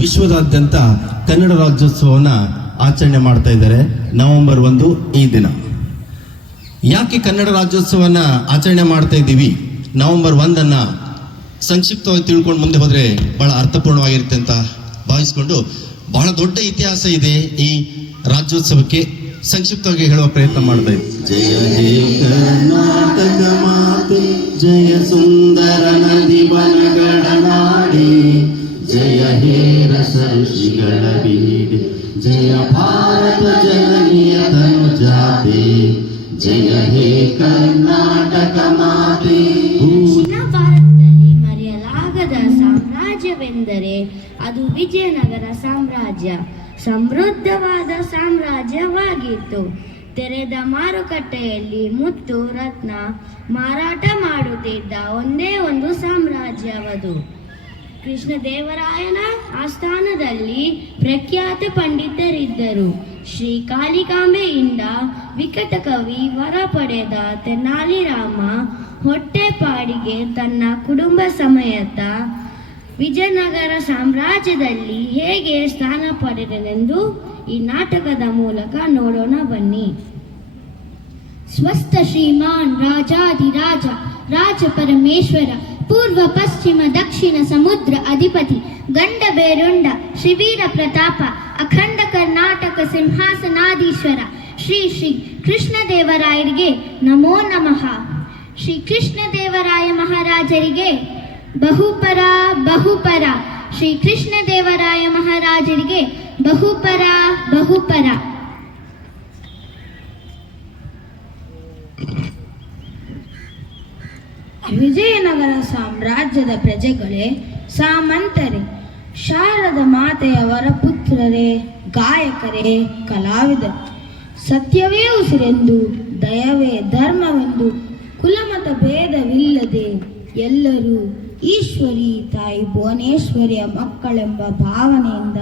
ವಿಶ್ವದಾದ್ಯಂತ ಕನ್ನಡ ರಾಜ್ಯೋತ್ಸವವನ್ನು ಆಚರಣೆ ಮಾಡ್ತಾ ಇದ್ದಾರೆ. ನವೆಂಬರ್ 1 ಈ ದಿನ. ಯಾಕೆ ಕನ್ನಡ ರಾಜ್ಯೋತ್ಸವವನ್ನು ಆಚರಣೆ ಮಾಡ್ತಾ ಇದ್ದೀವಿ, ನವೆಂಬರ್ 1 ಸಂಕ್ಷಿಪ್ತವಾಗಿ ತಿಳ್ಕೊಂಡು ಮುಂದೆ ಹೋದರೆ ಬಹಳ ಅರ್ಥಪೂರ್ಣವಾಗಿರುತ್ತೆ ಅಂತ ಭಾವಿಸ್ಕೊಂಡು, ಬಹಳ ದೊಡ್ಡ ಇತಿಹಾಸ ಇದೆ ಈ ರಾಜ್ಯೋತ್ಸವಕ್ಕೆ. ಸಂಕ್ಷಿಪ್ತವಾಗಿ ಹೇಳುವ ಪ್ರಯತ್ನ ಮಾಡ್ತಾ ಇದ್ದೀವಿ. ಜಯ ಹೇ ಕರ್ನಾಟಕ ಮಾತೆ, ಜಯ ಸುಂದರ ನದಿ ವನಗಳ ನಾಡಿ, ಜಯ ಹೇ ರಸ ಋಷಿಗಳ ಬೀಡಿ, ಜಯ ಭಾರತ ಜನನಿಯ ತನುಜಾತೆ, ಜಯ ಹೇ ಕರ್ನಾಟಕ ಮಾತೆ. ಭಾರತದಲ್ಲಿ ಮರೆಯಲಾಗದ ಸಾಮ್ರಾಜ್ಯವೆಂದರೆ ಅದು ವಿಜಯನಗರ ಸಾಮ್ರಾಜ್ಯ. ಸಮೃದ್ಧವಾದ ಸಾಮ್ರಾಜ್ಯವಾಗಿತ್ತು. ತೆರೆದ ಮಾರುಕಟ್ಟೆಯಲ್ಲಿ ಮುತ್ತು ರತ್ನ ಮಾರಾಟ ಮಾಡುತ್ತಿದ್ದ ಒಂದೇ ಒಂದು ಸಾಮ್ರಾಜ್ಯವದು. ಕೃಷ್ಣದೇವರಾಯನ ಆಸ್ಥಾನದಲ್ಲಿ ಪ್ರಖ್ಯಾತ ಪಂಡಿತರಿದ್ದರು. ಶ್ರೀ ಕಾಳಿಕಾಂಬೆಯಿಂದ ವಿಕಟ ಕವಿ ವರ ಪಡೆದ ತೆನಾಲಿರಾಮ ಹೊಟ್ಟೆಪಾಡಿಗೆ ತನ್ನ ಕುಟುಂಬ ಸಮೇತ ವಿಜಯನಗರ ಸಾಮ್ರಾಜ್ಯದಲ್ಲಿ ಹೇಗೆ ಸ್ಥಾನ ಪಡೆದನೆಂದು ಈ ನಾಟಕದ ಮೂಲಕ ನೋಡೋಣ ಬನ್ನಿ. ಸ್ವಸ್ಥ ಶ್ರೀಮಾನ್ ರಾಜಾಧಿರಾಜ ರಾಜ ಪರಮೇಶ್ವರ, ಪೂರ್ವ ಪಶ್ಚಿಮ ದಕ್ಷಿಣ ಸಮುದ್ರ ಅಧಿಪತಿ, ಗಂಡ ಬೇರುಂಡ ಶಿವೀರ ಪ್ರತಾಪ, ಅಖಂಡ ಕರ್ನಾಟಕ ಸಿಂಹಾಸನಾಧೀಶ್ವರ ಶ್ರೀ ಶ್ರೀ ಕೃಷ್ಣದೇವರಾಯರಿಗೆ ನಮೋ ನಮಃ. ಶ್ರೀ ಕೃಷ್ಣದೇವರಾಯ ಮಹಾರಾಜರಿಗೆ ಬಹುಪರ ಬಹುಪರ. ಶ್ರೀ ಕೃಷ್ಣದೇವರಾಯ ಮಹಾರಾಜರಿಗೆ ಬಹುಪರ ಬಹುಪರ. ವಿಜಯನಗರ ಸಾಮ್ರಾಜ್ಯದ ಪ್ರಜೆಗಳೇ, ಸಾಮಂತರೇ, ಶಾರದ ಮಾತೆಯವರ ಪುತ್ರರೇ, ಗಾಯಕರೇ, ಕಲಾವಿದರು, ಸತ್ಯವೇ ಉಸಿರೆಂದು, ದಯವೇ ಧರ್ಮವೆಂದು, ಕುಲಮತ ಭೇದವಿಲ್ಲದೆ ಎಲ್ಲರೂ ಈಶ್ವರಿ ತಾಯಿ ಭುವನೇಶ್ವರಿಯ ಮಕ್ಕಳೆಂಬ ಭಾವನೆಯಿಂದ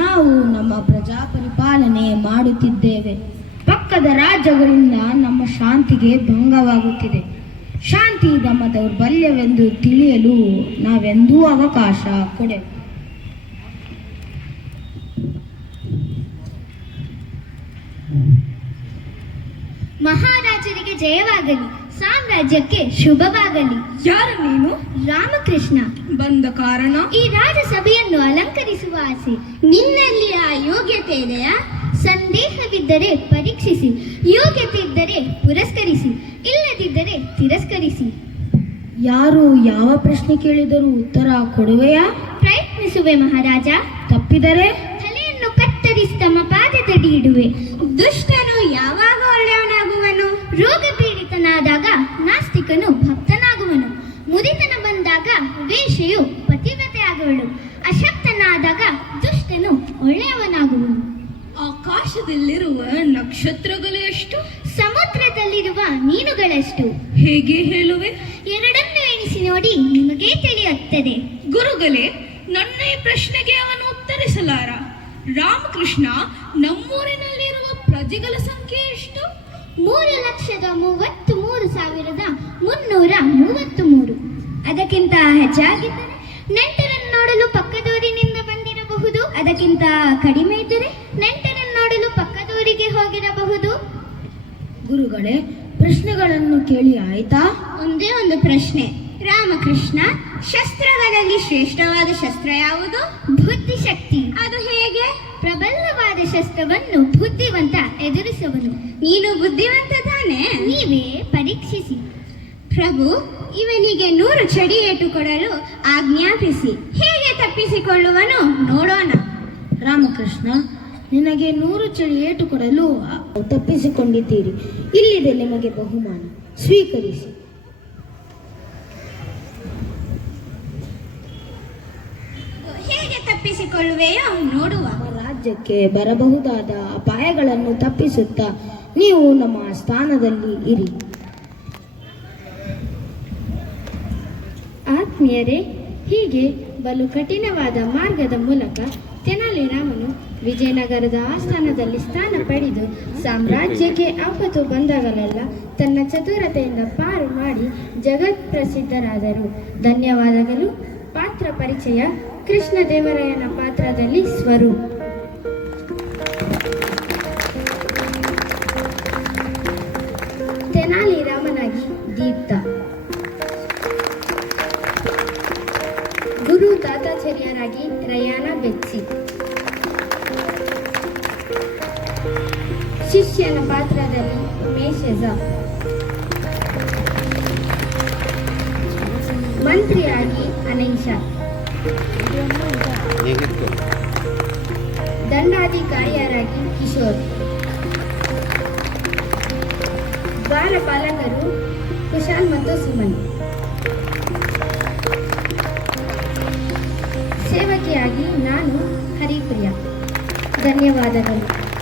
ನಾವು ನಮ್ಮ ಪ್ರಜಾ ಪರಿಪಾಲನೆ ಮಾಡುತ್ತಿದ್ದೇವೆ. ಪಕ್ಕದ ರಾಜ್ಯಗಳಿಂದ ನಮ್ಮ ಶಾಂತಿಗೆ ಭಂಗವಾಗುತ್ತಿದೆ. ಶಾಂತಿ ನಮ್ಮ ದೌರ್ಬಲ್ಯವೆಂದು ತಿಳಿಯಲು ನಾವೆಂದೂ ಅವಕಾಶ ಕೊಡೆ. ಮಹಾರಾಜರಿಗೆ ಜಯವಾಗಲಿ, ಸಾಮ್ರಾಜ್ಯಕ್ಕೆ ಶುಭವಾಗಲಿ. ಯಾರು ನೀನು? ರಾಮಕೃಷ್ಣ. ಬಂದ ಕಾರಣ? ಈ ರಾಜಸಭೆಯನ್ನು ಅಲಂಕರಿಸುವ ಆಸೆ. ನಿನ್ನಲ್ಲಿ ಆ ಯೋಗ್ಯತೆ ಇದೆಯಾ? ಸಂದೇಹವಿದ್ದರೆ ಪರೀಕ್ಷಿಸಿ, ಯೋಗ್ಯತೆ ಇದ್ದರೆ ಪುರಸ್ಕರಿಸಿ, ಇಲ್ಲದಿದ್ದರೆ ತಿರಸ್ಕರಿಸಿ. ಯಾರು ಯಾವ ಪ್ರಶ್ನೆ ಕೇಳಿದರೂ ಉತ್ತರ ಕೊಡುವೆಯಾ? ಪ್ರಯತ್ನಿಸುವೆ ಮಹಾರಾಜ. ತಪ್ಪಿದರೆ ತಲೆಯನ್ನು ಕತ್ತರಿಸಿ ತಮ್ಮ ಪಾದದಡಿ ಇಡುವೆ. ದುಷ್ಟನು ಯಾವಾಗ ಒಳ್ಳೆಯವನಾಗುವನು? ರೋಗ ಪೀಡಿತನಾದಾಗ ನಾಸ್ತಿಕನು ಭಕ್ತನಾಗುವನು. ಮುದಿತನ ಬಂದಾಗ ವೇಶ್ಯೆಯು ಪತಿವ್ರತೆ ಆಗುವಳು. ಅಶಕ್ತನಾದಾಗ ದುಷ್ಟನು ಒಳ್ಳೆಯವನಾಗುವನು. ಆಕಾಶದಲ್ಲಿರುವ ನಕ್ಷತ್ರಗಳು ಎಷ್ಟು? ಸಮುದ್ರದಲ್ಲಿರುವ ಮೀನುಗಳಷ್ಟು. ಹೇಗೆ ಹೇಳುವೆ? ಎರಡನ್ನು ಎಣಿಸಿ ನೋಡಿ, ನಿಮಗೆ ತಿಳಿಯುತ್ತದೆ. ಗುರುಗಳೇ, ನನ್ನ ಈ ಪ್ರಶ್ನೆಗೆ ಅವನು ಉತ್ತರಿಸಲಾರ. ರಾಮಕೃಷ್ಣ, ನಮ್ಮೂರಿನಲ್ಲಿರುವ ಪ್ರಜೆಗಳ ಸಂಖ್ಯೆ ಎಷ್ಟು? 3,33,333. ಅದಕ್ಕಿಂತ ಹೆಚ್ಚಾಗಿದ್ದರೆ? ನೆಂಟರನ್ನು ನೋಡಲು ಪಕ್ಕದೂರಿನಿಂದ ಬಂದಿರಬಹುದು. ಅದಕ್ಕಿಂತ ಕಡಿಮೆ ಇದ್ದರೆ ನೆಂಟರನ್ನು ನೋಡಲು ಪಕ್ಕದೂರಿಗೆ ಹೋಗಿರಬಹುದು. ಗುರುಗಳೇ, ಪ್ರಶ್ನೆಗಳನ್ನು ಕೇಳಿ ಆಯ್ತಾ? ಒಂದೇ ಒಂದು ಪ್ರಶ್ನೆ. ರಾಮಕೃಷ್ಣ, ಶಸ್ತ್ರಗಳಲ್ಲಿ ಶ್ರೇಷ್ಠವಾದ ಶಸ್ತ್ರ ಯಾವುದು? ಬುದ್ಧಿಶಕ್ತಿ. ಅದು ಹೇಗೆ? ಪ್ರಬಲವಾದ ಶಸ್ತ್ರವನ್ನು ಬುದ್ಧಿವಂತ ಎದುರಿಸುವನು. ನೀನು ಬುದ್ಧಿವಂತ ತಾನೇ? ನೀವೇ ಪರೀಕ್ಷಿಸಿ. ಪ್ರಭು, ಇವನಿಗೆ 100 ಚಡಿ ಏಟು ಕೊಡಲು ಆಜ್ಞಾಪಿಸಿ. ಹೇಗೆ ತಪ್ಪಿಸಿಕೊಳ್ಳುವನು ನೋಡೋಣ. ರಾಮಕೃಷ್ಣ, ನಿನಗೆ 100 ಚಳಿ ಏಟು ಕೊಡಲು ತಪ್ಪಿಸಿಕೊಂಡಿದ್ದೀರಿ. ಇಲ್ಲಿದೆ ನಿಮಗೆ ಬಹುಮಾನ, ಸ್ವೀಕರಿಸಿ. ಹೇಗೆ ತಪ್ಪಿಸಿಕೊಳ್ಳುವೆಯೋ ನೋಡುವ. ರಾಜ್ಯಕ್ಕೆ ಬರಬಹುದಾದ ಅಪಾಯಗಳನ್ನು ತಪ್ಪಿಸುತ್ತಾ ನೀವು ನಮ್ಮ ಸ್ಥಾನದಲ್ಲಿ ಇರಿ. ಆತ್ಮೀಯರೇ, ಹೀಗೆ ಬಲು ಕಠಿಣವಾದ ಮಾರ್ಗದ ಮೂಲಕ ತೆನಾಲಿರಾಮನು ವಿಜಯನಗರದ ಆಸ್ಥಾನದಲ್ಲಿ ಸ್ಥಾನ ಪಡೆದು ಸಾಮ್ರಾಜ್ಯಕ್ಕೆ ಆಪತ್ತು ಬಂದಾಗಲೆಲ್ಲ ತನ್ನ ಚತುರತೆಯಿಂದ ಪಾರು ಮಾಡಿ ಜಗತ್ ಪ್ರಸಿದ್ಧರಾದರು. ಧನ್ಯವಾದಗಳು. ಪಾತ್ರ ಪರಿಚಯ: ಕೃಷ್ಣದೇವರಾಯನ ಪಾತ್ರದಲ್ಲಿ ಸ್ವರೂಪ್. ತೆನಾಲಿ ರಾಮನಾಗಿ ದೀಪ್ತ. ಗುರು ತಾತಾಚಾರ್ಯರಾಗಿ ರಯಾನ ಬೆತ್ಸಿ. ಶಿಷ್ಯನ ಪಾತ್ರದಲ್ಲಿ ಮೇಷಜ. ಮಂತ್ರಿಯಾಗಿ ಅನೈಷಾ. ದಂಡಾಧಿಕಾರಿಯರಾಗಿ ಕಿಶೋರ್. ಬಾಲಪಾಲಕರು ಕುಶಾಲ್ ಮತ್ತು ಸುಮನ್. ಸೇವಕಿಯಾಗಿ ನಾನು ಹರಿಪ್ರಿಯಾ. ಧನ್ಯವಾದಗಳು.